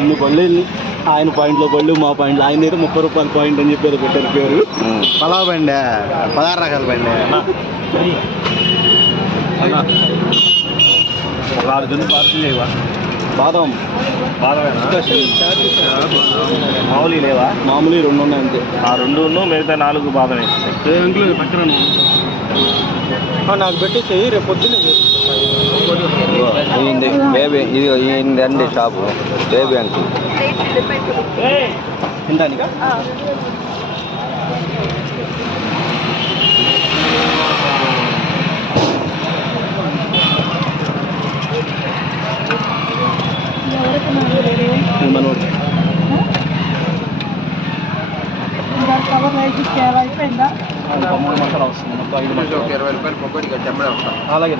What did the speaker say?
అన్ని పళ్ళు ఆయన పాయింట్లో పళ్ళు మా పాయింట్లు ఆయన అయితే 30 రూపాయల పాయింట్ అని చెప్పి పెట్టారు పేరు. పలావ్ బండి 16 రకాల బండి. బాదం మామూలు లేవా? మామూలు 2 ఉన్నాయి అంతే. ఆ 2 మిగతా 4 బాదమే. అంకుల్ పక్కన నాకు పెట్టేసి రేపు పొద్దున్నే బేబీ ఇది అండి షాపు బేబీ అంకుల్ తినడానికా? కవర్ అయిపోయిందా? మసాలా వస్తుంది మొత్తం 5 రూపాయలు. ₹20 పొగడిగా చెప్పడం. అలాగే.